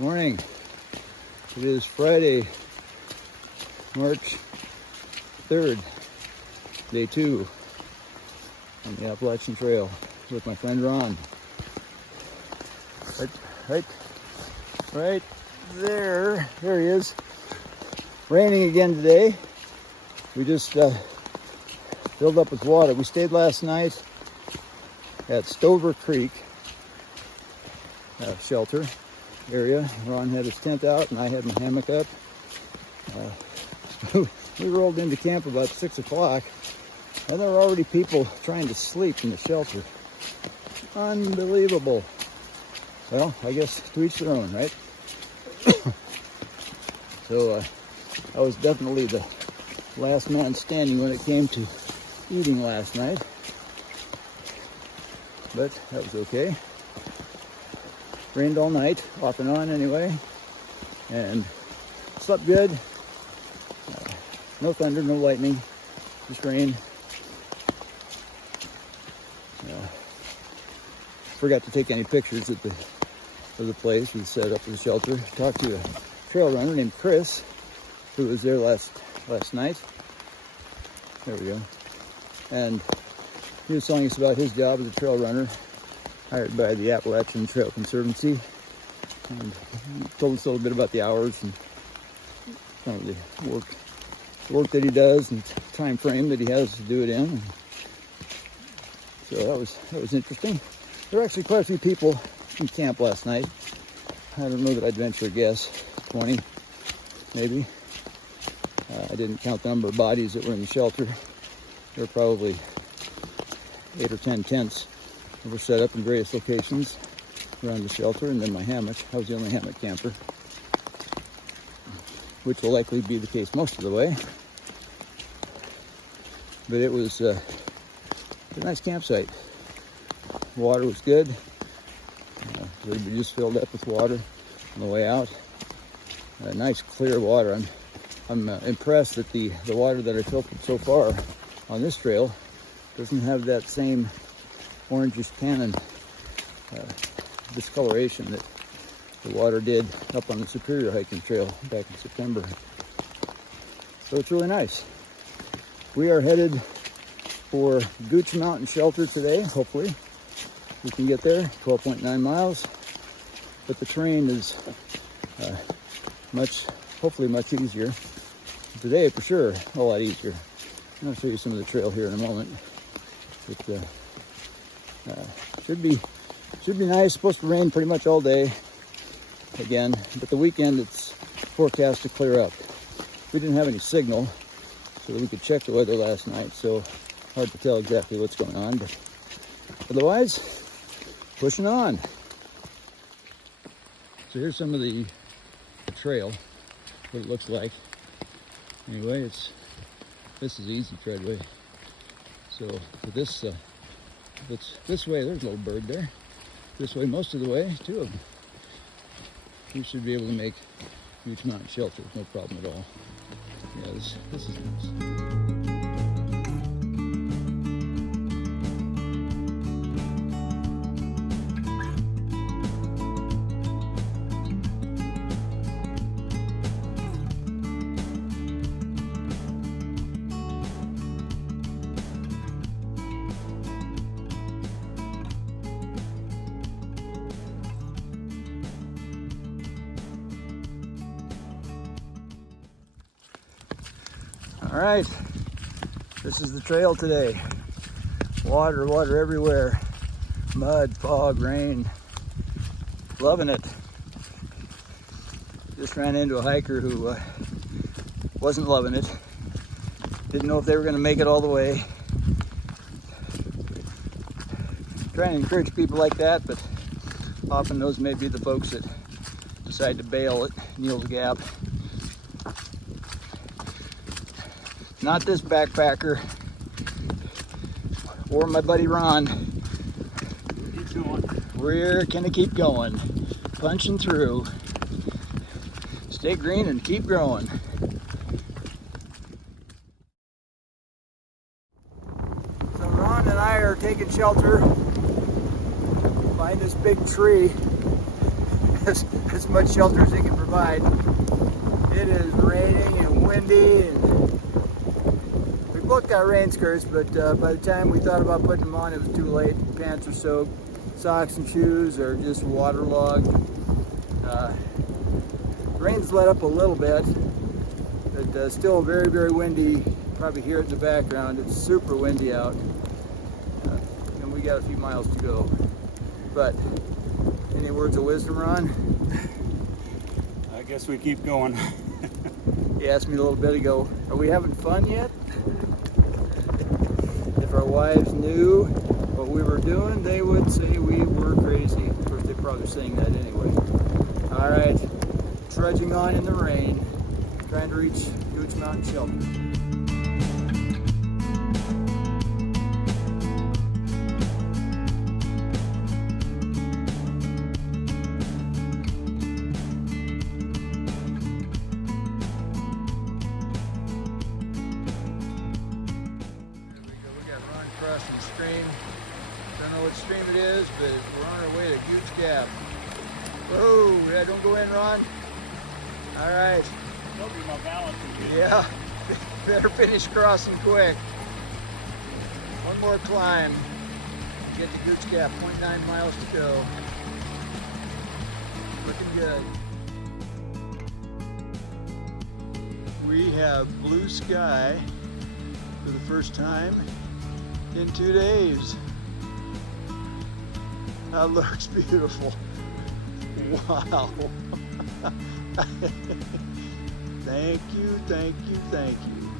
Morning. It is Friday, March 3rd, day 2 on the Appalachian Trail with my friend Ron. Right there. There he is. Raining again today. We just filled up with water. We stayed last night at Stover Creek shelter area. Ron had his tent out and I had my hammock up. We rolled into camp about 6 o'clock and there were already people trying to sleep in the shelter. Unbelievable. Well, I guess to each their own, right? So I was definitely the last man standing when it came to eating last night, but that was okay. Rained all night, off and on anyway, and slept good. No thunder, no lightning, just rain. Forgot to take any pictures of the place we set up as a shelter. Talked to a trail runner named Chris, who was there last night. There we go. And he was telling us about his job as a trail runner, hired by the Appalachian Trail Conservancy. And he told us a little bit about the hours and some of the work that he does and the time frame that he has to do it in. And so that was interesting. There were actually quite a few people in camp last night. I don't know that I'd venture a guess, 20 maybe. I didn't count the number of bodies that were in the shelter. There were probably 8 or 10 tents that were set up in various locations around the shelter, and then my hammock. I was the only hammock camper, which will likely be the case most of the way. But it was a nice campsite. Water was good. We just filled up with water on the way out. Nice clear water. I'm impressed that the water that I filtered so far on this trail doesn't have that same orangish tannin discoloration that the water did up on the Superior hiking trail back in September. So it's really nice. We are headed for Gooch Mountain Shelter today, hopefully. We can get there, 12.9 miles. But the terrain is hopefully much easier. Today, for sure, a lot easier. I'll show you some of the trail here in a moment. It should be nice. It's supposed to rain pretty much all day again, but the weekend it's forecast to clear up. We didn't have any signal, so that we could check the weather last night, so hard to tell exactly what's going on, but otherwise, pushing on. So here's some of the trail, what it looks like. Anyway, this is easy treadway. So for this, this way, there's a little bird there. This way, most of the way, 2 of them. We should be able to make Gooch Mountain Shelter, no problem at all. Yeah, this is nice. All right, this is the trail today. Water everywhere. Mud, fog, rain. Loving it. Just ran into a hiker who wasn't loving it. Didn't know if they were going to make it all the way. Trying to encourage people like that, but often those may be the folks that decide to bail at Neal's Gap. Not this backpacker or my buddy Ron. Keep going. We're gonna keep going, punching through. Stay green and keep growing. So Ron and I are taking shelter behind this big tree. as much shelter as he can provide. It is raining and windy, and we both got rain skirts, but by the time we thought about putting them on, it was too late. Pants are soaked, socks and shoes are just waterlogged. Rain's let up a little bit, but still very, very windy. Probably hear it in the background. It's super windy out, and we got a few miles to go. But any words of wisdom, Ron? I guess we keep going. He asked me a little bit ago, are we having fun yet? If our wives knew what we were doing, they would say we were crazy. Of course, they're probably saying that anyway. All right, trudging on in the rain, trying to reach Gooch Mountain Shelter. Crossing the stream. Don't know what stream it is, but we're on our way to Gooch Gap. Whoa, yeah, don't go in, Ron. All right. Don't be my balance again. Yeah, better finish crossing quick. One more climb. Get to Gooch Gap, 0.9 miles to go. Looking good. We have blue sky for the first time in 2 days. That looks beautiful. Wow. Thank you, thank you, thank you.